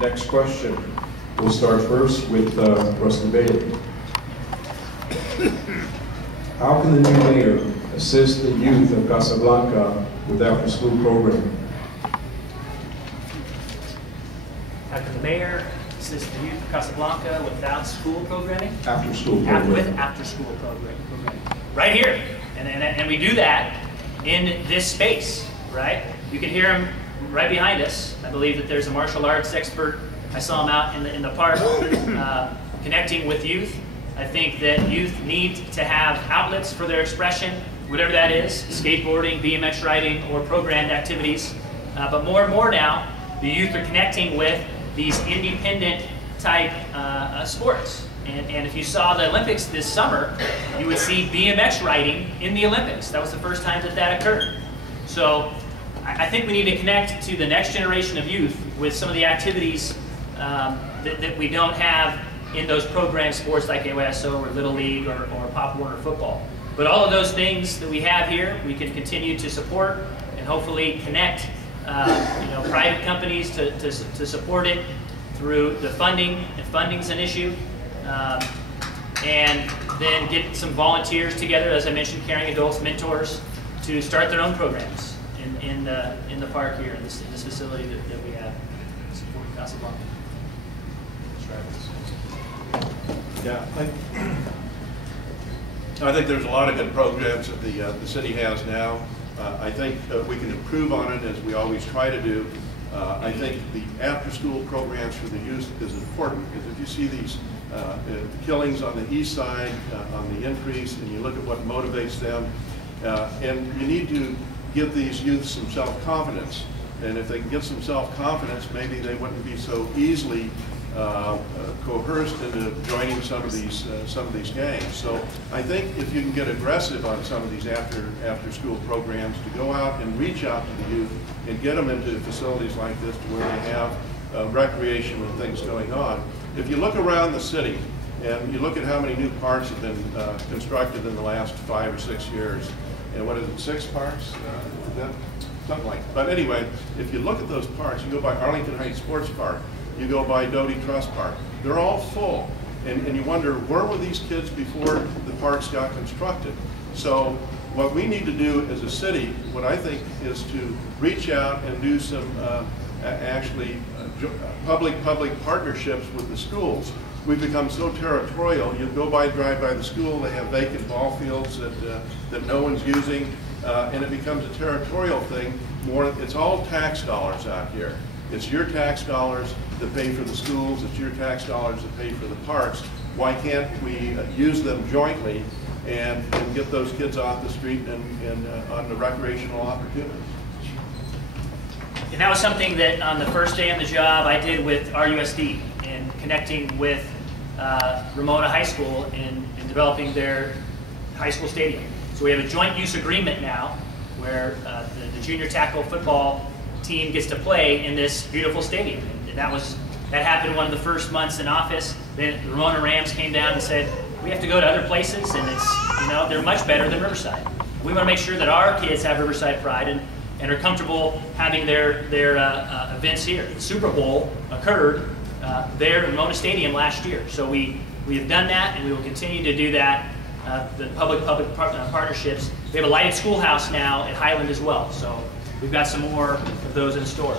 Next question. We'll start first with Rusty Bailey. How can the new mayor assist the youth of Casa Blanca with after-school programming? How can the mayor assist the youth of Casa Blanca without school programming? After-school programming. With after-school programming. Right here. And we do that in this space, right? You can hear him right behind us. I believe that there's a martial arts expert. I saw him out in the park connecting with youth. I think that youth need to have outlets for their expression, whatever that is, skateboarding, BMX riding, or programmed activities. But more and more now, the youth are connecting with these independent type sports. And if you saw the Olympics this summer, you would see BMX riding in the Olympics. That was the first time that that occurred. So I think we need to connect to the next generation of youth with some of the activities that we don't have in those program sports like AYSO or Little League or Pop Warner football. But all of those things that we have here, we can continue to support and hopefully connect private companies to support it through the funding. And funding's an issue. And then get some volunteers together, as I mentioned, caring adults, mentors, to start their own programs in the park here, in this facility that we have supporting Casa Blanca. Yeah, I think there's a lot of good programs that the city has now. I think we can improve on it, as we always try to do. I think the after-school programs for the youth is important, because if you see these killings on the east side, on the increase, and you look at what motivates them, and you need to give these youth some self-confidence. And if they can get some self-confidence, maybe they wouldn't be so easily coerced into joining some of these gangs. So I think if you can get aggressive on some of these after-school programs, to go out and reach out to the youth and get them into facilities like this, to where they have recreation and things going on. If you look around the city and you look at how many new parks have been constructed in the last 5 or 6 years, and what is it, 6 parks? Something like that. But anyway, if you look at those parks, you go by Arlington Heights Sports Park, you go by Doty Trust Park, they're all full. And you wonder, where were these kids before the parks got constructed? So what we need to do as a city, what I think, is to reach out and do some public-public partnerships with the schools. We've become so territorial. You drive by the school, they have vacant ball fields that no one's using, and it becomes a territorial thing. It's all tax dollars out here. It's your tax dollars that pay for the schools. It's your tax dollars that pay for the parks. Why can't we use them jointly and get those kids off the street and on the recreational opportunities? And that was something that on the first day on the job I did with RUSD, and connecting with Ramona High School in developing their high school stadium. So we have a joint use agreement now where the junior tackle football team gets to play in this beautiful stadium. And that happened one of the first months in office. Then the Ramona Rams came down and said, we have to go to other places, and they're much better than Riverside. We want to make sure that our kids have Riverside pride and are comfortable having their events here. The Super Bowl occurred there in Ramona Stadium last year. So we have done that, and we will continue to do that. The public-public partnerships. We have a lighted schoolhouse now at Highland as well. So we've got some more of those in store.